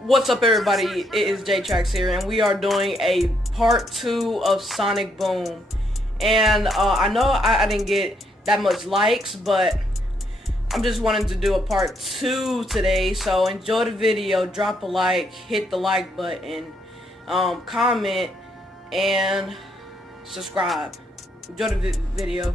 What's up, everybody? It is J-Trax here, and we are doing a part 2 of Sonic Boom. And I know I didn't get that much likes, but I'm just wanting to do a part 2 today. So enjoy the video, drop a like, hit the like button, comment, and subscribe. Enjoy the video.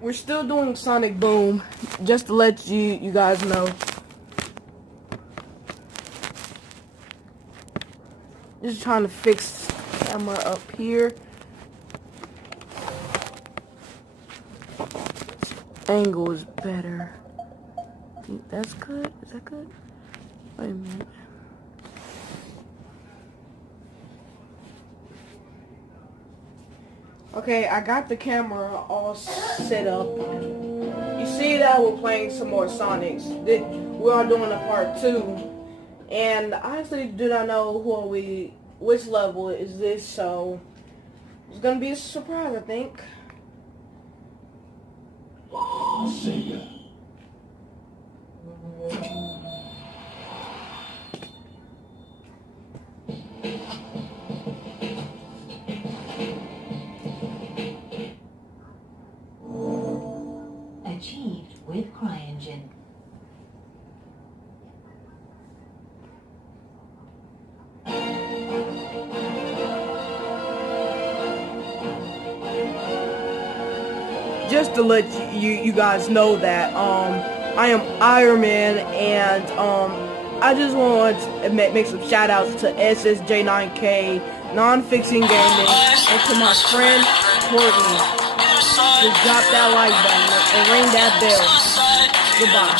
We're still doing Sonic Boom, just to let you guys know. Just trying to fix the camera up here. Angle is better. I think that's good. Is that good? Wait a minute. Okay, I got the camera all set up. You see that we're playing some more Sonics. We are doing a part 2. And I actually do not know which level is this, so it's gonna be a surprise, I think. Sega. Achieved with CryEngine. Just to let you guys know that I am Iron Man, and I just want to make some shout outs to SSJ9K, Non-Fixing Gaming, and to my friend Courtney. Just drop that like button and ring that bell. Goodbye.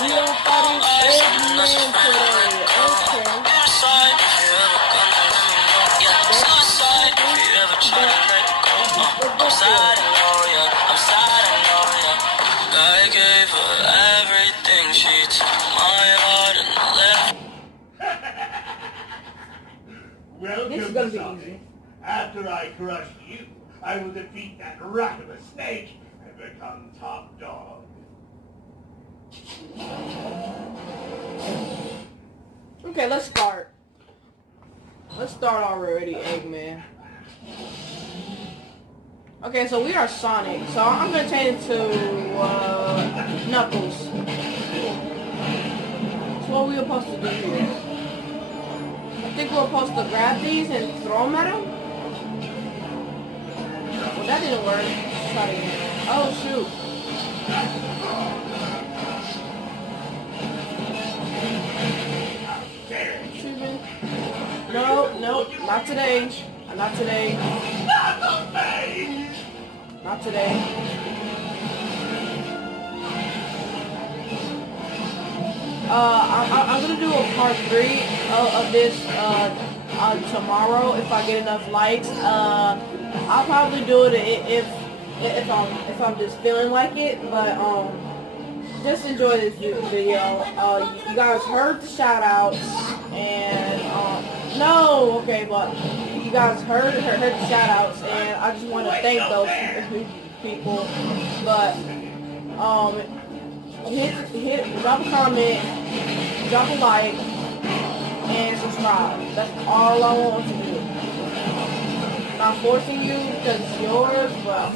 We are fighting Eggman today. I gave her everything, she took my heart and left. Welcome, This is gonna be Sonic. easy. After I crush you, I will defeat that rat of a snake and become top dog. Okay, let's start. Let's start already, Eggman. Okay, so we are Sonic. So I'm gonna change it to Knuckles. That's what we're supposed to do here. I think we're supposed to grab these and throw them at him. Well, that didn't work. Let's try it again. Oh shoot. Shoot. No, not today. Not today. Not today. I'm gonna do a part 3 of this tomorrow if I get enough likes. I'll probably do it if I'm just feeling like it. But just enjoy this video. You guys heard the shout outs, and no, okay, but you guys heard the shout outs, and I just want to thank those people. But drop a comment, drop a like, and subscribe. That's all I want to do. Not forcing you because it's yours, but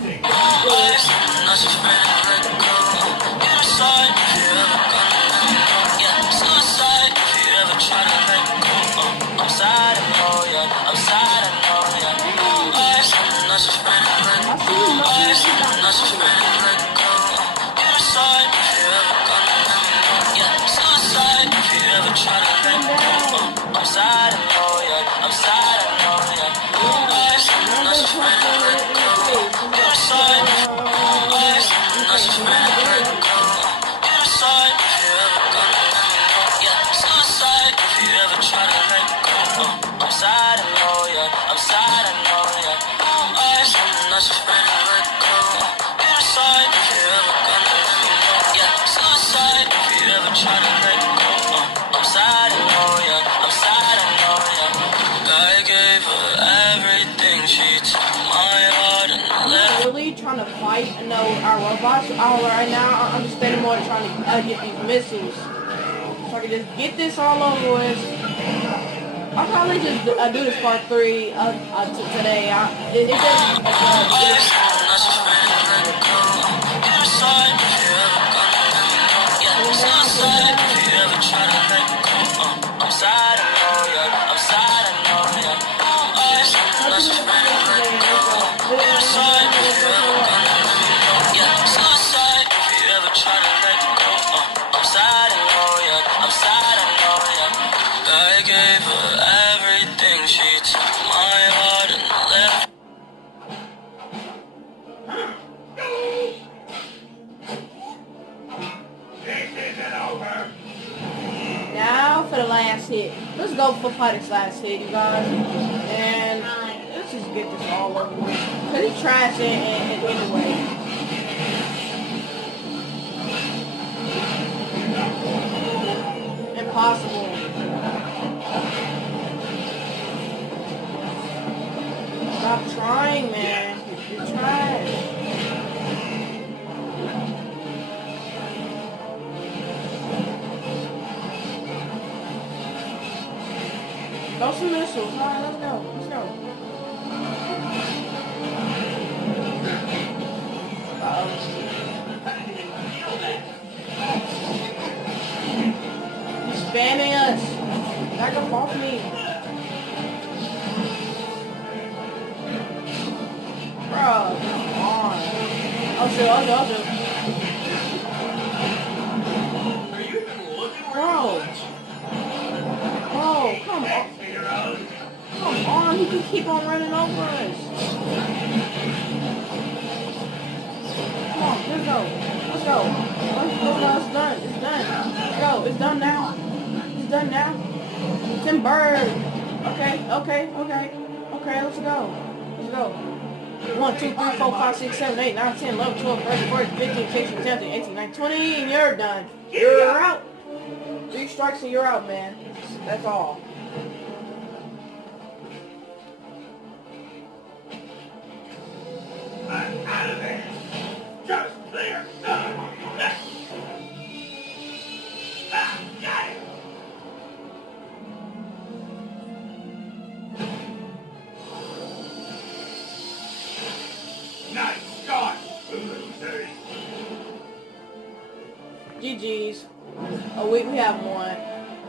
our robots. Right now, I'm just spending more trying to get these missiles. So I can just get this all over with. I'll probably just do this part 3 today. It I gave her everything, she took my heart and left. This isn't over. Now for the last hit. Let's go for Puddy's last hit, you guys. And let's just get this all over with. Because he's trash anyway. Impossible. Stop trying, man. You're trash. Throw some missiles. Alright, let's go. Let's go. He's spamming us. Back up off me. Bro, come on. I'll shoot. Bro. Bro, come on. Come on, he can keep on running over us. Come on, let's go. Let's go. It's done. It's done. Let's go. It's done now. It's done now. Tim Bird. Okay, let's go. Let's go. 1, 2, 3, 4, 5, 6, 7, 8, 9, 10, 11, 12, 13, 14, 15, 16, 17, 18, 19, 20, and you're done. You're out. 3 strikes and you're out, man. That's all. I'm out of there. Just clear. Got it. Nice shot, losers. GG's. Oh, we have one.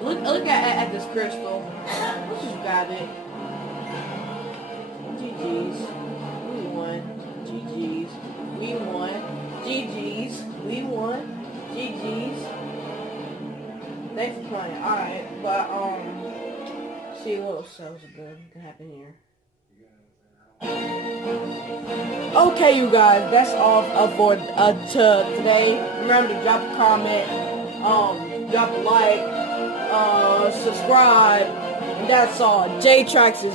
Look at this crystal. We just got it. GG's. We won. GG's. We won. GG's. We won. GG's. Thanks for playing. Alright, but see what else can happen here. Okay, you guys, that's all for today. Remember to drop a comment, drop a like, subscribe, and that's all. J-Trax is